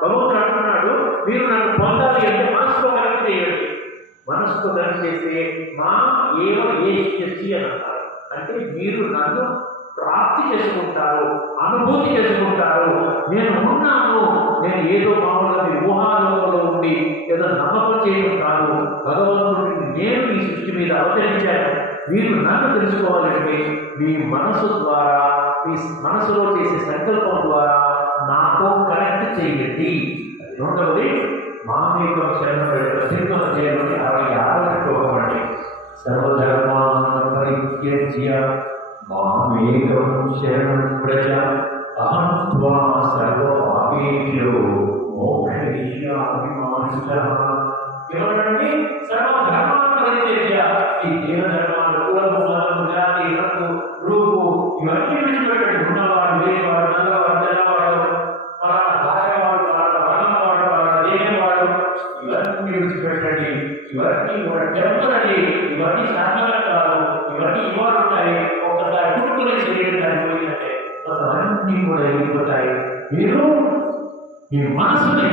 భగవంతుడు అంటున్నాడు, మీరు నన్ను పొందాలి అంటే మనసుతో కనెక్ట్ చేయండి. మనసుతో కనెక్ట్ చేస్తే మా ఏవో ఏ చేసి అని అంటారు. అంటే మీరు నన్ను ప్రాప్తి చేసుకుంటారు, అనుభూతి చేసుకుంటారు. నేను ఉన్నాను, నేను ఏదో మామూలుగా మీ ఊహాలోకంలో ఉండి ఏదో నమ్మకం చేయడం కాదు. భగవంతుడిని నేను ఈ సృష్టి మీద అవతరించాను. మీరు నన్ను తెలుసుకోవాలంటే మీ మనసు ద్వారా, మీ మనసులో చేసే సంకల్పం ద్వారా నాతో కనెక్ట్ చేయండి. రెండవది మామేకం శరణం సింహం చేయడం 66వ శ్లోకం అండి. సర్వధర్మాన్ పరిత్యజ్య మామేకం శరణం వ్రజ అహం త్వా సర్వపాపేభ్యో మోక్షయిష్యామి మా శుచః. ఎవరంటే సర్వధర్మాన్ పరిత్యజ్య, ఈ దేవధర్మాలు, కులము, మతము, జాతి, రంగు, రూపు ఇవన్నీ విడిచిపెట్టండి. ఉన్నవాడు, లేనివాడు, నల్లవాడు, తెల్లవాడు, పలానా భాషవాడు, పలానా వర్ణం వాడు, పలానా దేశం వాడు, ఇవన్నీ విడిచిపెట్టండి. ఇవన్నీ కూడా టెంపరీ, ఇవన్నీ శాశ్వతం కాదు. ఇవన్నీ ఇవాళ ఉంటాయి. ఒక్కసారి పుట్టుకునే శరీరం దానిపోయిందంటే అన్నీ కూడా వెళ్ళిపోతాయి. మీరు ఈ మనసుని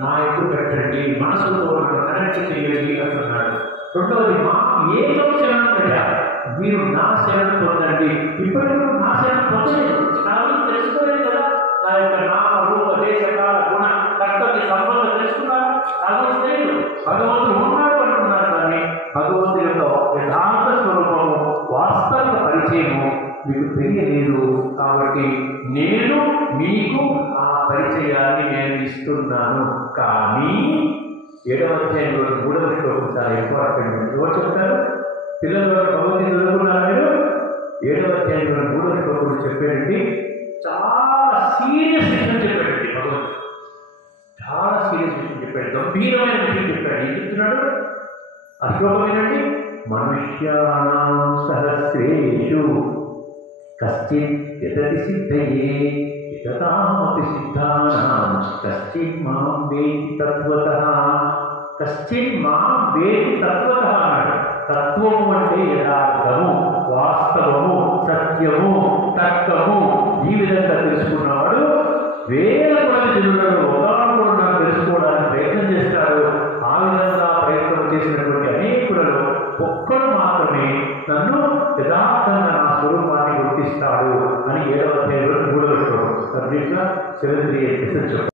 నా ఎదురు పెట్టండి, మనసుతో నన్ను కనెక్ట్ చేయండి అంటున్నాడు. రెండవది మా ఏకం శరణం పెట్టాలి. మీరు నా శరణం పొందండి. ఇప్పటికీ నా శరణం పొందలేదు, నా గురించి తెలుసుకోలేదు కదా. నా యొక్క నామ రూప దేశ కాల గుణ కర్తవ్య సంబంధం తెలుసుకున్నారు, నా గురించి తెలియదు. భగవంతుడు ఉన్నాడు అంటున్నారు, కానీ భగవంతుడి యొక్క యథార్థ స్వరూపము, వాస్తవ పరిచయము మీకు తెలియలేదు. కాబట్టి నేను మీకు ఆ పరిచయాన్ని నేను ఇస్తున్నాను. కానీ 7వ అధ్యాయంలో 3వ శ్లోకం చాలా ఇంపార్టెంట్. ఎవరు చెప్తారు? పిల్లలు భగవద్గీత చదువుకున్నారు మీరు? 7వ అధ్యాయంలో 3వ శ్లోకం చెప్పాడండి. చాలా సీరియస్ విషయం చెప్పాడండి భగవంతుడు. చాలా సీరియస్ విషయం చెప్పాడు, గంభీరమైన విషయం చెప్పాడు. ఏం చెప్తున్నాడు ఆ శ్లోకం ఏంటంటే, మనుష్యానాం సహస్రేషు కశ్చిత్ యతతి సిద్ధయే యతతామపి సిద్ధానాం కశ్చిత్ మాం వేతి తత్వతః. కశ్చిత్ మాం వేతి తత్వతః అన్నాడు. తత్వము అంటే యథార్థము, వాస్తవము, సత్యము, తర్కము. ఈ విధంగా తెలుసుకున్నవాడు వేల కొద్ది జనులను ఒకరు నన్ను తెలుసుకోవడానికి ప్రయత్నం చేస్తాడు. ఆ విధంగా ప్రయత్నం చేసినటువంటి అనేకులలో ఒక్కడు మాత్రమే నన్ను యథార్థంగా నా స్వరూపాన్ని గుర్తిస్తాడు అని 7వ అధ్యాయంలో 3వ శ్లోకం. సబ్జెక్ట్గా 7:3 చెప్పారు.